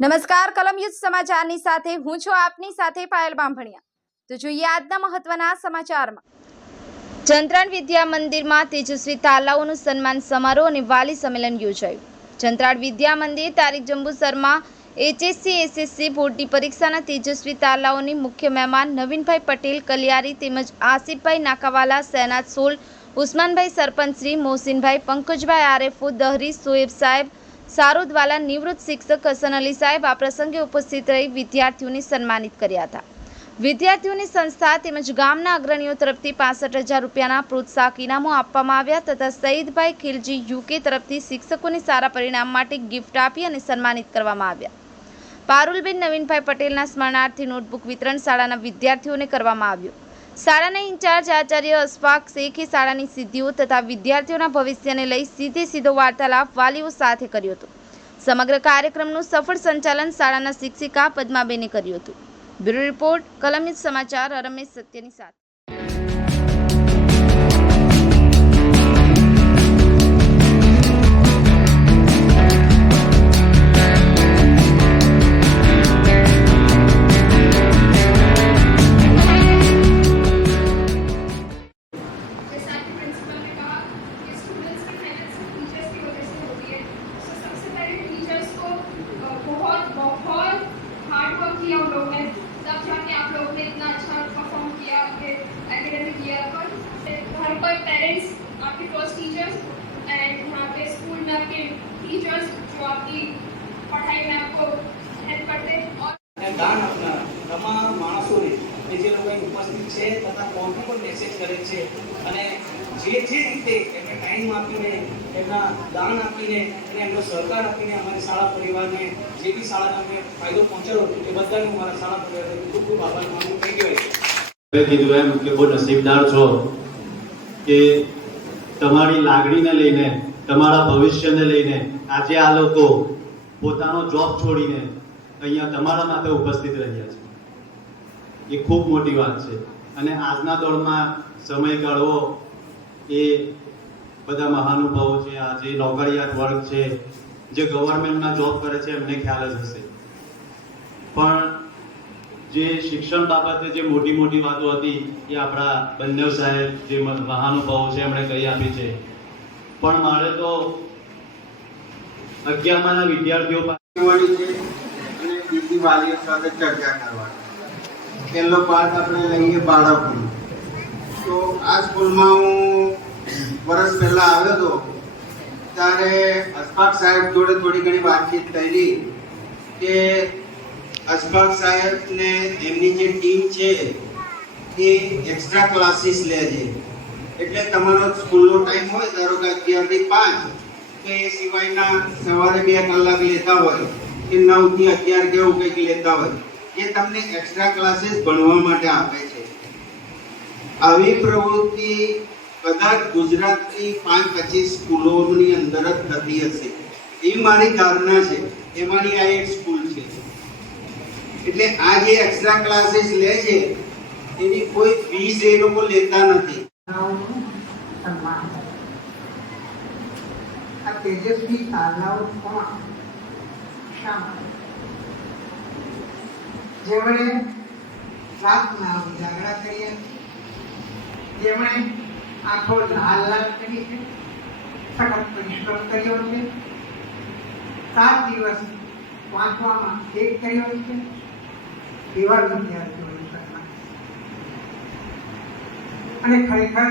નમસ્કાર કલમયુદ્ધ સમાચારની સાથે હું છું આપની સાથે પાયલ બાંભણિયા. તો જોઈએ આજના મહત્વના સમાચારમાં. ચંદ્રાણ વિદ્યા મંદિરમાં તેજસ્વી તાલાઓનું સન્માન સમારોહ અને વાલી સંમેલન યોજાયું. ચંદ્રાણ વિદ્યા મંદિર તારીખ જંબુસરમાં એચએસસી, એસએસસી બોર્ડની પરીક્ષાના તેજસ્વી તાલાઓની મુખ્ય મહેમાન નવીનભાઈ પટેલ, કલિયારી તેમજ આસિફભાઈ નાકાવાલા સૈનાત સોલ, ઉસ્માનભાઈ સરપંચશ્રી મોહસિનભાઈ, પંકજભાઈ આરેફો દહરી, સોએબ સાહેબ સારોદવાલા નિવૃત્ત શિક્ષક હસન અલી સાહેબ આ પ્રસંગે ઉપસ્થિત રહી વિદ્યાર્થીઓને સન્માનિત કર્યા હતા. વિદ્યાર્થીઓની સંસ્થા તેમજ ગામના અગ્રણીઓ તરફથી પાસઠ હજાર રૂપિયાના પ્રોત્સાહક ઇનામો આપવામાં આવ્યા તથા સઈદભાઈ ખિલજી યુકે તરફથી શિક્ષકોને સારા પરિણામ માટે ગિફ્ટ આપી અને સન્માનિત કરવામાં આવ્યા. પારુલબેન નવીનભાઈ પટેલના સ્મરણાર્થી નોટબુક વિતરણ શાળાના વિદ્યાર્થીઓને કરવામાં આવ્યું. શાળાના ઇન્ચાર્જ આચાર્ય અશફાક શેખે શાળાની સિદ્ધિઓ તથા વિદ્યાર્થીઓના ભવિષ્યને લઈ સીધે સીધો વાર્તાલાપ વાલીઓ સાથે કર્યો હતો. સમગ્ર કાર્યક્રમનું સફળ સંચાલન શાળાના શિક્ષિકા પદ્માબેને કર્યું હતું. બ્યુરો રિપોર્ટ, કલમિત સમાચાર, રમેશ સત્યની સાથે. तब जाके आप लोगों ने इतना अच्छा परफॉर्म किया आपके एकेडमिक ईयर पर घर पर पेरेंट्स आपके फर्स्ट टीचर्स एंड यहाँ पे स्कूल में आपके टीचर्स जो आपकी पढ़ाई में आपको हेल्प करते हैं और અને દાન આપનાર તમામ માણસોને કે જે લોકો અહીં ઉપસ્થિત છે તથા કોન્ટુ પણ મેસેજ કરે છે અને જે જે રીતે એમને ટાઈમ આપીને, એમના દાન આપીને, અને એમનો સહકાર આપીને અમારી શાળા પરિવારને જે બી શાળાને અમે ફાયદો પહોંચેલો એ બધાને હું મારા શાળા પરિવારને ખૂબ ખૂબ આભાર માનું થઈ ગયો કીધું એમ કે બહુ નસીબદાર છો કે તમારી લાગણીને લઈને, તમારા ભવિષ્યને લઈને આજે આ લોકો પોતાનો જોબ છોડીને અહીંયા તમારા માટે ઉપસ્થિત રહ્યા છે. એ ખૂબ મોટી વાત છે. અને આજના દોરમાં સમય કાઢવો એ બધા મહાનુભાવો છે, આ જે નોકરિયાત વર્ગ છે, જે ગવર્મેન્ટમાં જોબ કરે છે, એમને ખ્યાલ જ હશે. પણ જે શિક્ષણ બાબતે જે મોટી મોટી વાતો હતી, એ આપણા બંને સાહેબ જે મહાનુભાવો છે, એમણે કહી આપી છે. પણ મારે તો અગિયારમાના વિદ્યાર્થીઓ પાસે છે અને બીજી વાલીઓ સાથે ચર્ચા કરવાની. પહેલો પાઠ આપણે લઈએ બાળકોનો. તો આ સ્કૂલમાં હું વર્ષ પહેલા આવ્યો હતો, ત્યારે અશફાક સાહેબ જોડે થોડી ઘણી વાતચીત થયેલી કે અશફાક સાહેબને એમની જે ટીમ છે એ એક્સ્ટ્રા ક્લાસીસ લે છે. એટલે તમારો સ્કૂલનો ટાઈમ હોય, ધારો કે અગિયારથી પાંચ, તો એ સિવાયના સવારે બે કલાક લેતા હોય કે નવથી અગિયાર કે એવું કંઈક લેતા હોય, એ તમને એક્સ્ટ્રા ક્લાસીસ ભણવા માટે આપે છે. આવી પ્રવૃત્તિ કદાચ ગુજરાતની પાંચ પચીસ સ્કૂલોની અંદર જ થતી હશે. એવી મારી ધારણા છે. એમાંની આ એક સ્કૂલ છે. એટલે આ જે એક્સ્ટ્રા ક્લાસીસ લે છે, એની કોઈ ફીસ એ લોકો લેતા નથી. આ તેજસ્વી તાલાઓ કોણ? શા જેમણે રાતના ઉજાગરા કર્યા. જેમણે આંખો લાલ લાલ કરી છે, સખત પરિશ્રમ કર્યો છે, સાત દિવસ વાંચવામાં એક કર્યો છે, એવા વિદ્યાર્થીઓનું અને ખરેખર